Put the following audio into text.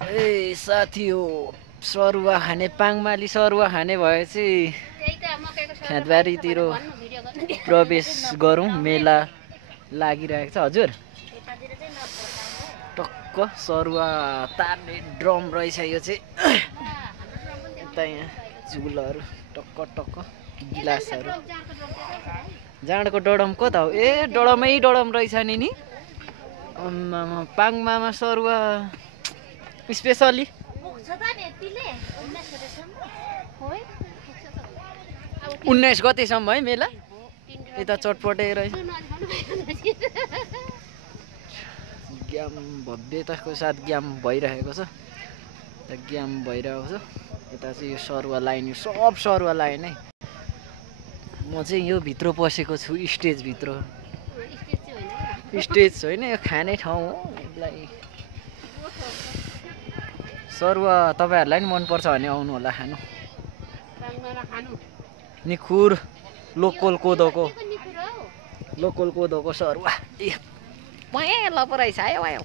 ए साथी हो सरुवा खाने पाङमाली सरुवा खाने भएपछि खेतबारीतिर प्रवेश गरौँ मेला लागिरहेको छ हजुर टक्क सरुवा तार्ने ड्रम रहेछ यो चाहिँ यता यहाँ झुलहरू टक्क टक्क गिलासहरू जाँडको डडम कता हो ए डडमै डडम रहेछ नि पाङमामा सरुवा स्पेसली 19 गतेसम्म है मेला यता चटपटे रहेछ ग्याम भव्यताको साथ ग्याम भइरहेको छ ग्याम भइरहेको छ यता चाहिँ यो सरुवा लाइन यो सब सरुवा लाइन है म चाहिँ यो भित्र पसेको छु स्टेज भित्र स्टेज होइन यो खाने ठाउँ हो यसलाई सरुवा तपाईहरुलाई नि मन पर्छ भने आउनु होला खानु निखुर लोकल कोदोको सरुवा ए पहे लपराइ छ आयो